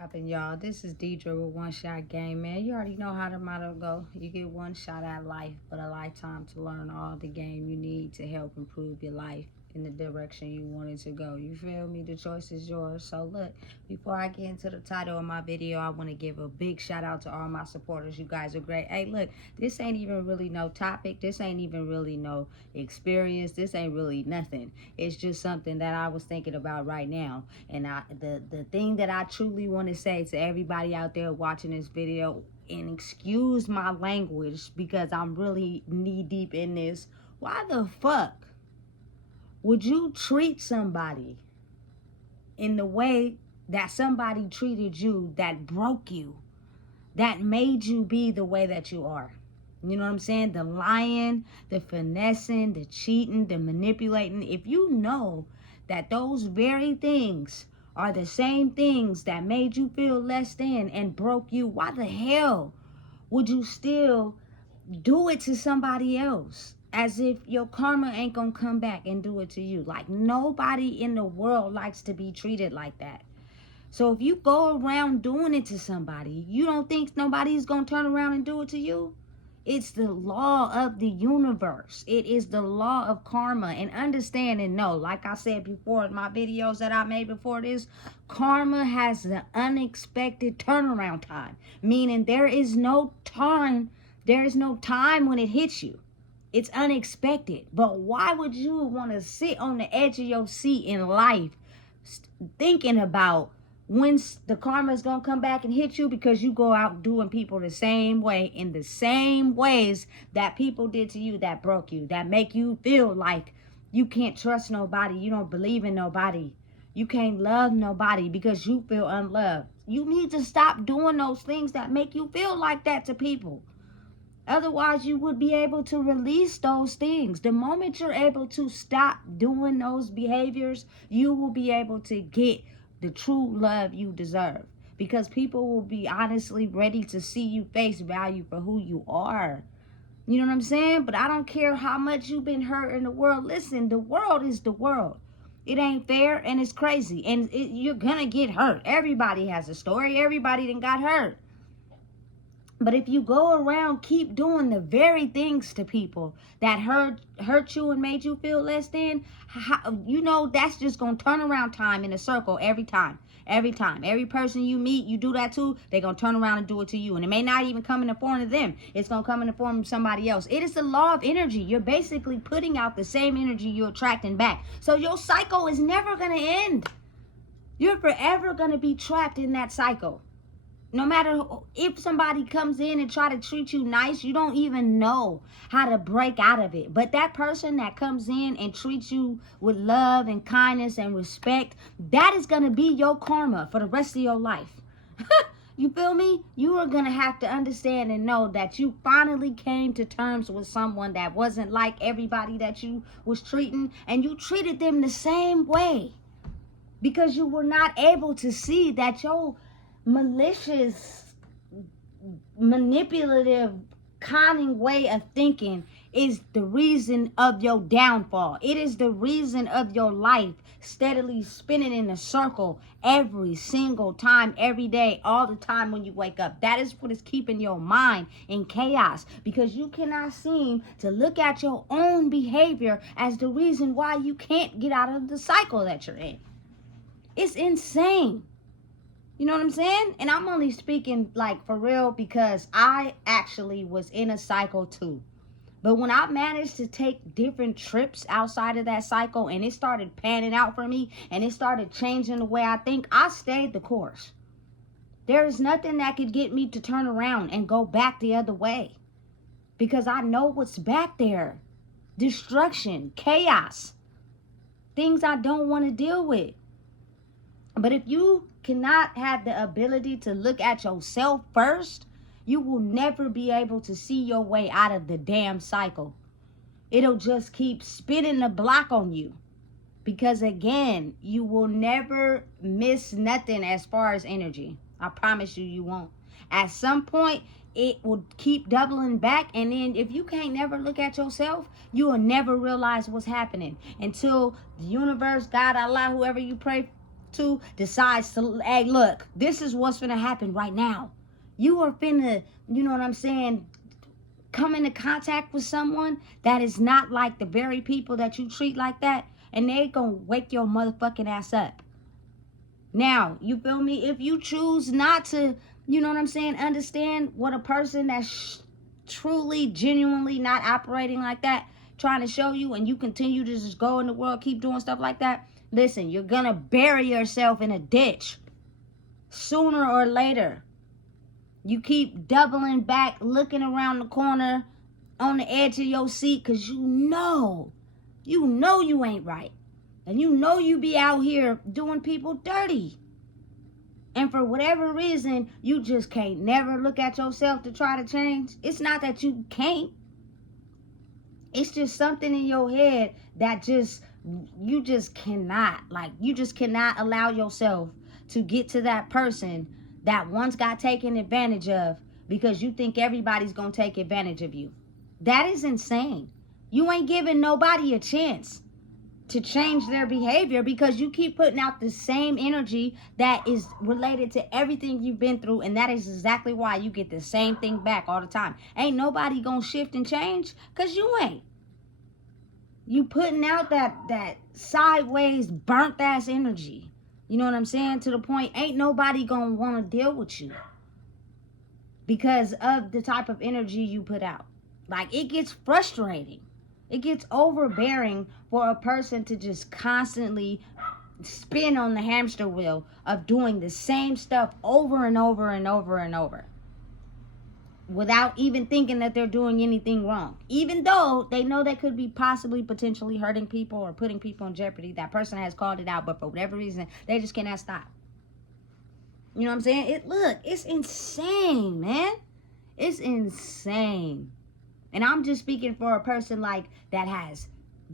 Poppin', y'all. This is Deidre with One Shot Game, man. You already know how the motto go. You get one shot at life, but a lifetime to learn all the game you need to help improve your life in the direction you want it to go. You feel me? The choice is yours. So look, before I get into the title of my video, I want to give a big shout out to all my supporters. You guys are great. Hey, look, this ain't even really no topic. This ain't even really no experience. This ain't really nothing. It's just something that I was thinking about right now. And the thing that I truly want to say to everybody out there watching this video, and excuse my language because I'm really knee deep in this, why the fuck would you treat somebody in the way that somebody treated you, that broke you, that made you be the way that you are? You know what I'm saying? The lying, the finessing, the cheating, the manipulating. If you know that those very things are the same things that made you feel less than and broke you, why the hell would you still do it to somebody else? As if your karma ain't gonna come back and do it to you. Like, nobody in the world likes to be treated like that. So if you go around doing it to somebody, you don't think nobody's gonna turn around and do it to you? It's the law of the universe. It is the law of karma. And understand and know, like I said before in my videos that I made before this, karma has the unexpected turnaround time. Meaning there is no time when it hits you. It's unexpected. But why would you want to sit on the edge of your seat in life thinking about when the karma is going to come back and hit you, because you go out doing people the same way, in the same ways that people did to you, that broke you, that make you feel like you can't trust nobody, you don't believe in nobody, you can't love nobody because you feel unloved. You need to stop doing those things that make you feel like that to people. Otherwise, you would be able to release those things. The moment you're able to stop doing those behaviors, you will be able to get the true love you deserve. Because people will be honestly ready to see you face value for who you are. You know what I'm saying? But I don't care how much you've been hurt in the world. Listen, the world is the world. It ain't fair and it's crazy. And you're gonna get hurt. Everybody has a story. Everybody done got hurt. But if you go around keep doing the very things to people that hurt you and made you feel less than, you know that's just going to turn around time in a circle every time. Every time. Every person you meet, you do that to, they're going to turn around and do it to you. And it may not even come in the form of them. It's going to come in the form of somebody else. It is the law of energy. You're basically putting out the same energy you're attracting back. So your cycle is never going to end. You're forever going to be trapped in that cycle. No matter if somebody comes in and try to treat you nice, you don't even know how to break out of it. But that person that comes in and treats you with love and kindness and respect, that is going to be your karma for the rest of your life. You feel me? You are going to have to understand and know that you finally came to terms with someone that wasn't like everybody that you was treating, and you treated them the same way because you were not able to see that your malicious, manipulative, conning way of thinking is the reason of your downfall. It is the reason of your life steadily spinning in a circle every single time, every day, all the time when you wake up. That is what is keeping your mind in chaos, because you cannot seem to look at your own behavior as the reason why you can't get out of the cycle that you're in. It's insane. You know what I'm saying? And I'm only speaking like for real because I actually was in a cycle too. But when I managed to take different trips outside of that cycle and it started panning out for me and it started changing the way I think, I stayed the course. There is nothing that could get me to turn around and go back the other way, because I know what's back there. Destruction, chaos, things I don't want to deal with. But if you cannot have the ability to look at yourself first, you will never be able to see your way out of the damn cycle. It'll just keep spinning the block on you. Because again, you will never miss nothing as far as energy. I promise you, you won't. At some point, it will keep doubling back. And then if you can't never look at yourself, you will never realize what's happening until the universe, God, Allah, whoever you pray to decides to, hey, look, this is what's finna happen right now. You are finna, you know what I'm saying, come into contact with someone that is not like the very people that you treat like that, and they gonna wake your motherfucking ass up. Now, you feel me? If you choose not to, you know what I'm saying, understand what a person that's truly, genuinely not operating like that, trying to show you, and you continue to just go in the world, keep doing stuff like that, listen, you're gonna bury yourself in a ditch sooner or later. You keep doubling back, looking around the corner on the edge of your seat, because you know you ain't right. And you know you be out here doing people dirty. And for whatever reason, you just can't never look at yourself to try to change. It's not that you can't. It's just something in your head that you just cannot. Like, you just cannot allow yourself to get to that person that once got taken advantage of because you think everybody's going to take advantage of you. That is insane. You ain't giving nobody a chance to change their behavior because you keep putting out the same energy that is related to everything you've been through, and that is exactly why you get the same thing back all the time. Ain't nobody gonna shift and change because you ain't. You putting out that sideways burnt ass energy. You know what I'm saying? To the point, ain't nobody gonna want to deal with you because of the type of energy you put out. Like, it gets frustrating. It gets overbearing for a person to just constantly spin on the hamster wheel of doing the same stuff over and over and over and over without even thinking that they're doing anything wrong. Even though they know they could be possibly potentially hurting people or putting people in jeopardy. That person has called it out, but for whatever reason, they just cannot stop. You know what I'm saying? It's insane, man. It's insane. And I'm just speaking for a person like that has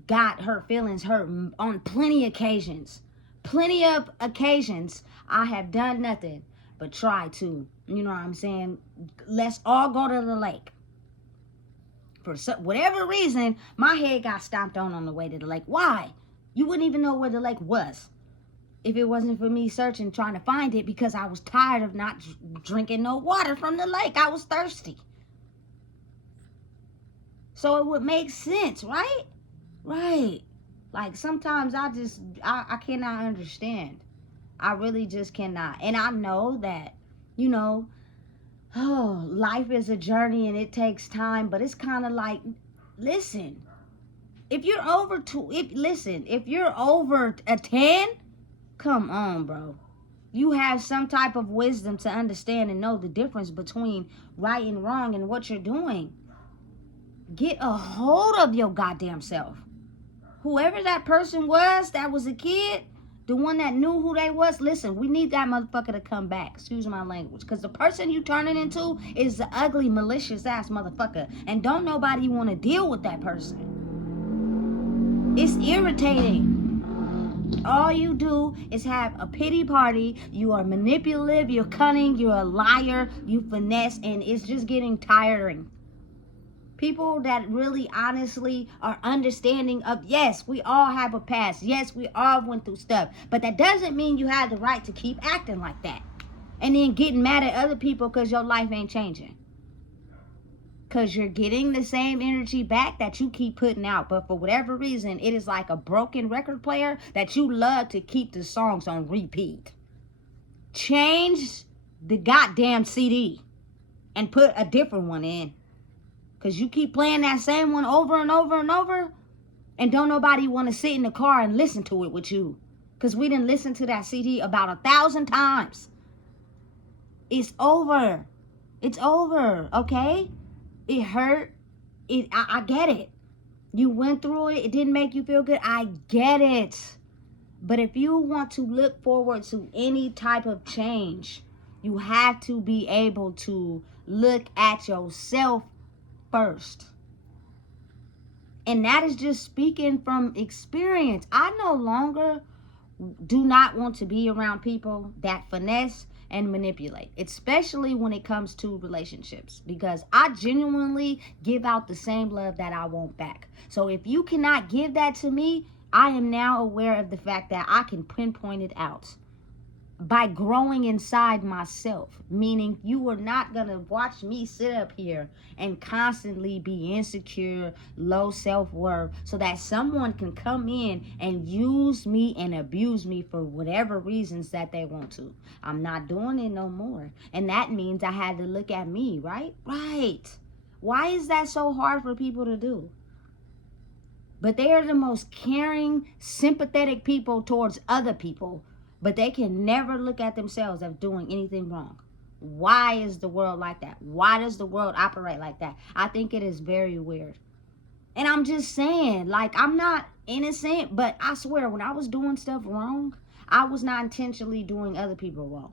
got her feelings hurt on plenty occasions. Plenty of occasions I have done nothing but try to, you know what I'm saying, let's all go to the lake. For whatever reason, my head got stomped on the way to the lake. Why? You wouldn't even know where the lake was if it wasn't for me searching, trying to find it, because I was tired of not drinking no water from the lake. I was thirsty. So it would make sense, right? Right. Like, sometimes I cannot understand. I really just cannot. And I know that, you know, life is a journey and it takes time, but it's kind of like, listen, if you're over a 10, come on, bro. You have some type of wisdom to understand and know the difference between right and wrong and what you're doing. Get a hold of your goddamn self. Whoever that person was that was a kid, the one that knew who they was, listen, we need that motherfucker to come back. Excuse my language. Because the person you turning into is the ugly, malicious ass motherfucker. And don't nobody want to deal with that person. It's irritating. All you do is have a pity party. You are manipulative, you're cunning, you're a liar, you finesse, and it's just getting tiring. People that really honestly are understanding of, yes, we all have a past. Yes, we all went through stuff. But that doesn't mean you have the right to keep acting like that. And then getting mad at other people because your life ain't changing. Because you're getting the same energy back that you keep putting out. But for whatever reason, it is like a broken record player that you love to keep the songs on repeat. Change the goddamn CD and put a different one in. Because you keep playing that same one over and over and over. And don't nobody want to sit in the car and listen to it with you. Because we didn't listen to that CD about 1,000 times. It's over. It's over, okay? It hurt. I get it. You went through it. It didn't make you feel good. I get it. But if you want to look forward to any type of change, you have to be able to look at yourself first. And that is just speaking from experience. I no longer do not want to be around people that finesse and manipulate, especially when it comes to relationships, because I genuinely give out the same love that I want back. So if you cannot give that to me, I am now aware of the fact that I can pinpoint it out. by growing inside myself, meaning you are not going to watch me sit up here and constantly be insecure, low self-worth, so that someone can come in and use me and abuse me for whatever reasons that they want to. I'm not doing it no more. And that means I had to look at me, right? Right. Why is that so hard for people to do? But they are the most caring, sympathetic people towards other people, but they can never look at themselves as doing anything wrong. Why is the world like that? Why does the world operate like that? I think it is very weird. And I'm just saying, like, I'm not innocent, but I swear, when I was doing stuff wrong, I was not intentionally doing other people wrong.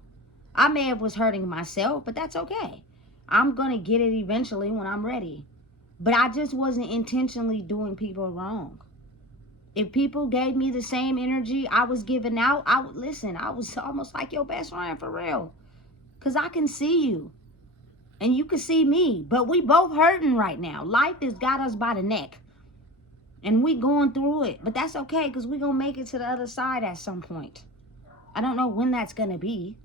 I may have was hurting myself, but that's okay. I'm going to get it eventually when I'm ready. But I just wasn't intentionally doing people wrong. If people gave me the same energy I was giving out, I would listen. I was almost like your best friend for real. Because I can see you. And you can see me. But we both hurting right now. Life has got us by the neck. And we going through it. But that's okay, because we going to make it to the other side at some point. I don't know when that's going to be.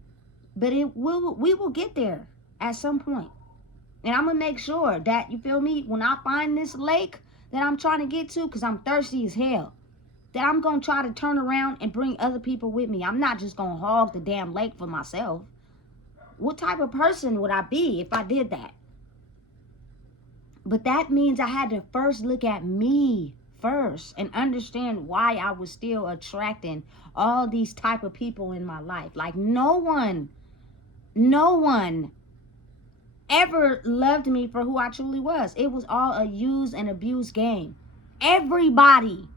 But we will get there at some point. And I'm going to make sure that, you feel me, when I find this lake that I'm trying to get to, because I'm thirsty as hell, that I'm going to try to turn around and bring other people with me. I'm not just going to hog the damn lake for myself. What type of person would I be if I did that? But that means I had to first look at me first and understand why I was still attracting all these type of people in my life. Like no one ever loved me for who I truly was. It was all a use and abuse game. Everybody.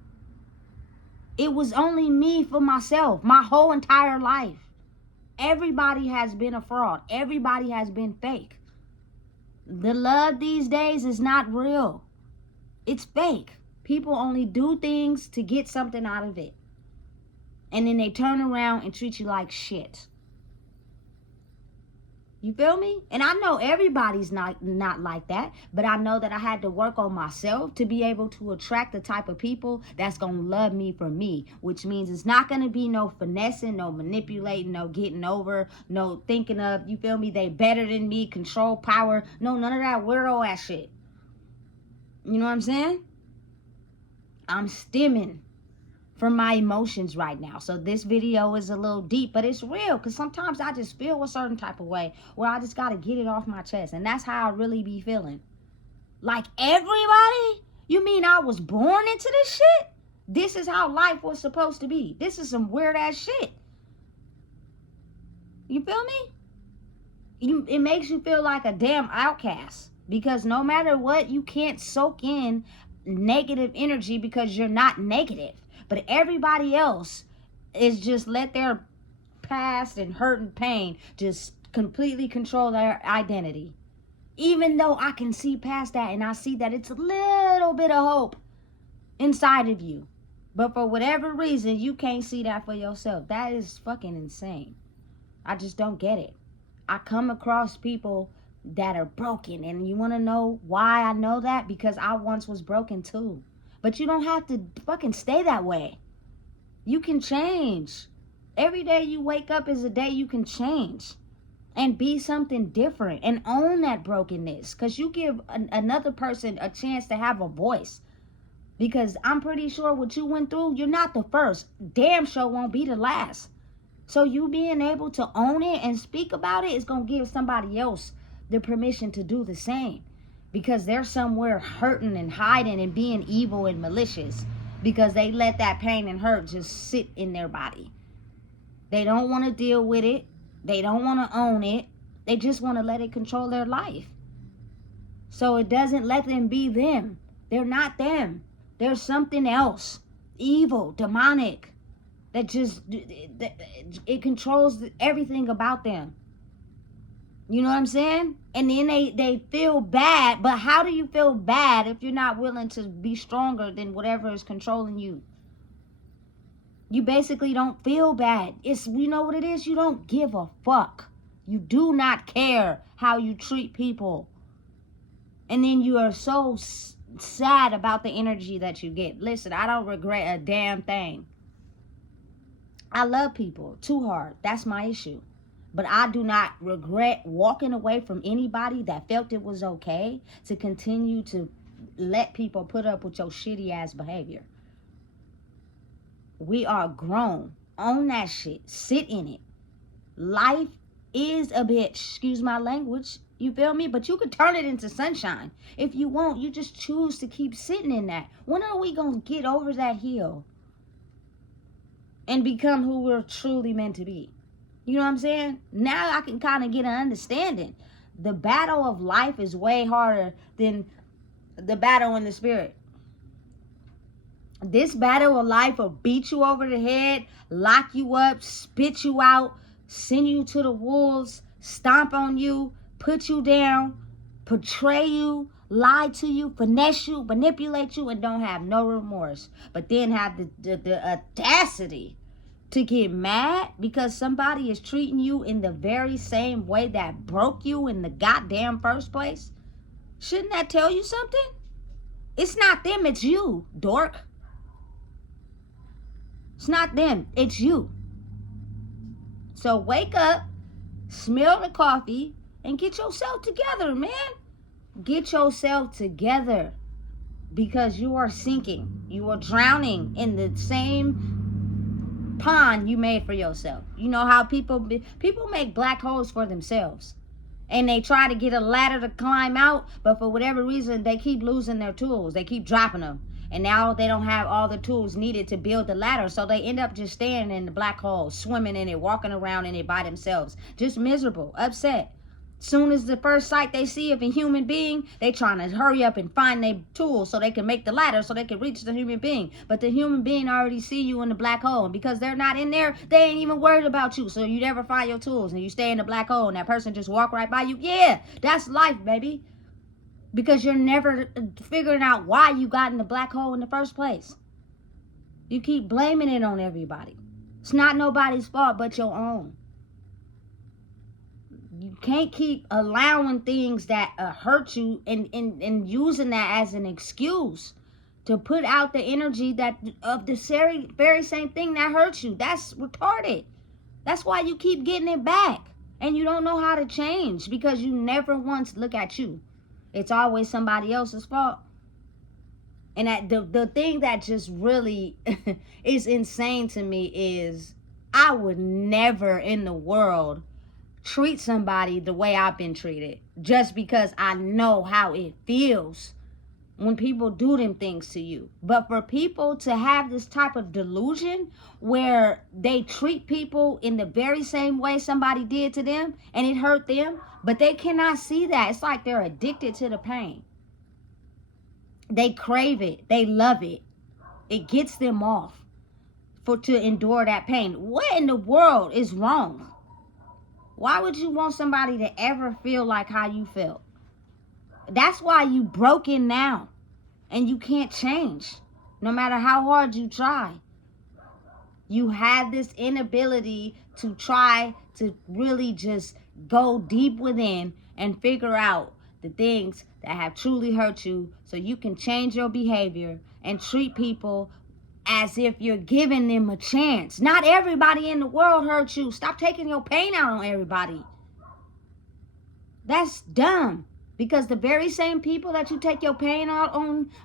It was only me for myself, my whole entire life. Everybody has been a fraud. Everybody has been fake. The love these days is not real. It's fake. People only do things to get something out of it. And then they turn around and treat you like shit. You feel me? And I know everybody's not like that, but I know that I had to work on myself to be able to attract the type of people that's going to love me for me, which means it's not going to be no finessing, no manipulating, no getting over, no thinking of, you feel me, they better than me, control, power. No, none of that weirdo ass shit. You know what I'm saying? I'm stemming from my emotions right now. So this video is a little deep, but it's real, because sometimes I just feel a certain type of way where I just got to get it off my chest. And that's how I really be feeling. Like everybody? You mean I was born into this shit? This is how life was supposed to be. This is some weird ass shit. You feel me? It makes you feel like a damn outcast, because no matter what, you can't soak in negative energy because you're not negative. But everybody else is just let their past and hurt and pain just completely control their identity. Even though I can see past that, and I see that it's a little bit of hope inside of you. But for whatever reason, you can't see that for yourself. That is fucking insane. I just don't get it. I come across people that are broken, and you want to know why I know that? Because I once was broken too. But you don't have to fucking stay that way. You can change. Every day you wake up is a day you can change and be something different and own that brokenness, because you give another person a chance to have a voice. Because I'm pretty sure what you went through, you're not the first. Damn sure won't be the last. So you being able to own it and speak about it is going to give somebody else the permission to do the same. Because they're somewhere hurting and hiding and being evil and malicious, because they let that pain and hurt just sit in their body. They don't want to deal with it. They don't want to own it. They just want to let it control their life. So it doesn't let them be them. They're not them. They're something else. Evil, demonic. That just, it controls everything about them. You know what I'm saying? And then they feel bad. But how do you feel bad if you're not willing to be stronger than whatever is controlling you? You basically don't feel bad. It's, you know what it is? You don't give a fuck. You do not care how you treat people. And then you are so sad about the energy that you get. Listen, I don't regret a damn thing. I love people too hard. That's my issue. But I do not regret walking away from anybody that felt it was okay to continue to let people put up with your shitty ass behavior. We are grown. Own that shit. Sit in it. Life is a bitch. Excuse my language. You feel me? But you could turn it into sunshine. If you won't, you just choose to keep sitting in that. When are we going to get over that hill and become who we're truly meant to be? You know what I'm saying? Now I can kind of get an understanding. The battle of life is way harder than the battle in the spirit. This battle of life will beat you over the head, lock you up, spit you out, send you to the wolves, stomp on you, put you down, portray you, lie to you, finesse you, manipulate you, and don't have no remorse. But then have the audacity to get mad because somebody is treating you in the very same way that broke you in the goddamn first place. Shouldn't that tell you something? It's not them, it's you, dork. It's not them, it's you. So wake up, smell the coffee, and get yourself together, man. Get yourself together because you are sinking. You are drowning in the same pond you made for yourself. You know how people make black holes for themselves. And they try to get a ladder to climb out, but for whatever reason, they keep losing their tools. They keep dropping them. And now they don't have all the tools needed to build the ladder. So they end up just staying in the black hole, swimming in it, walking around in it by themselves. Just miserable, upset. Soon as the first sight they see of a human being, they trying to hurry up and find their tools so they can make the ladder so they can reach the human being. But the human being already see you in the black hole. And because they're not in there, they ain't even worried about you. So you never find your tools and you stay in the black hole and that person just walk right by you. Yeah, that's life, baby. Because you're never figuring out why you got in the black hole in the first place. You keep blaming it on everybody. It's not nobody's fault but your own. You can't keep allowing things that hurt you and using that as an excuse to put out the energy that of the very same thing that hurts you. That's retarded. That's why you keep getting it back. And you don't know how to change because you never once look at you. It's always somebody else's fault. And that the thing that just really is insane to me is I would never in the world treat somebody the way I've been treated just because I know how it feels when people do them things to you. But for people to have this type of delusion where they treat people in the very same way somebody did to them and it hurt them, but they cannot see that. It's like they're addicted to the pain. They crave it. They love it. It gets them off to endure that pain. What in the world is wrong? Why would you want somebody to ever feel like how you felt? That's why you broken now and you can't change no matter how hard you try. You have this inability to try to really just go deep within and figure out the things that have truly hurt you so you can change your behavior and treat people as if you're giving them a chance. Not everybody in the world hurt you. Stop taking your pain out on everybody. That's dumb. Because the very same people that you take your pain out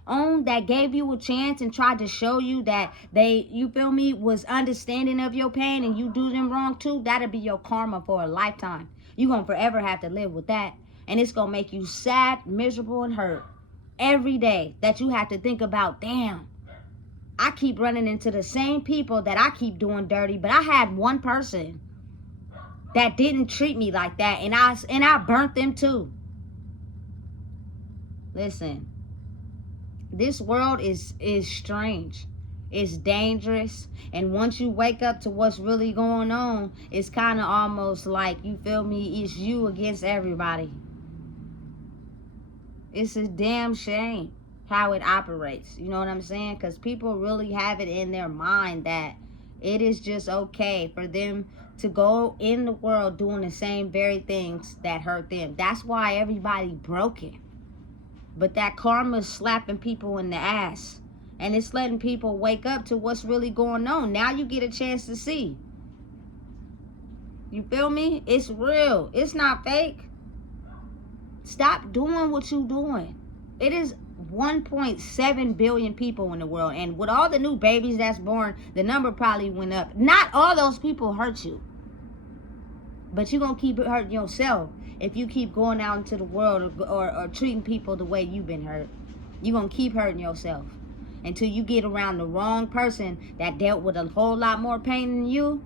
on that gave you a chance and tried to show you that they, you feel me, was understanding of your pain and you do them wrong too, that'll be your karma for a lifetime. You're going to forever have to live with that. And it's going to make you sad, miserable, and hurt every day that you have to think about, damn, I keep running into the same people that I keep doing dirty, but I had one person that didn't treat me like that, and I burnt them too. Listen, this world is strange. It's dangerous. And once you wake up to what's really going on, it's kind of almost like, you feel me, it's you against everybody. It's a damn shame how it operates. You know what I'm saying? Because people really have it in their mind that it is just okay for them to go in the world doing the same very things that hurt them. That's why everybody broken. But that karma is slapping people in the ass. And it's letting people wake up to what's really going on. Now you get a chance to see. You feel me? It's real. It's not fake. Stop doing what you doing. It is 1.7 billion people in the world. And with all the new babies that's born, the number probably went up. Not all those people hurt you. But you're going to keep hurting yourself if you keep going out into the world or treating people the way you've been hurt. You're going to keep hurting yourself until you get around the wrong person that dealt with a whole lot more pain than you.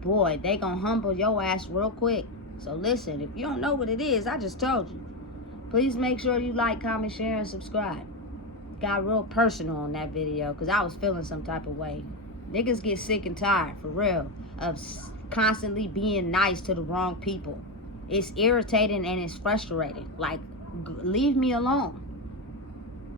Boy, they going to humble your ass real quick. So listen, if you don't know what it is, I just told you. Please make sure you like, comment, share, and subscribe. Got real personal on that video because I was feeling some type of way. Niggas get sick and tired, for real, of constantly being nice to the wrong people. It's irritating and it's frustrating. Like, leave me alone.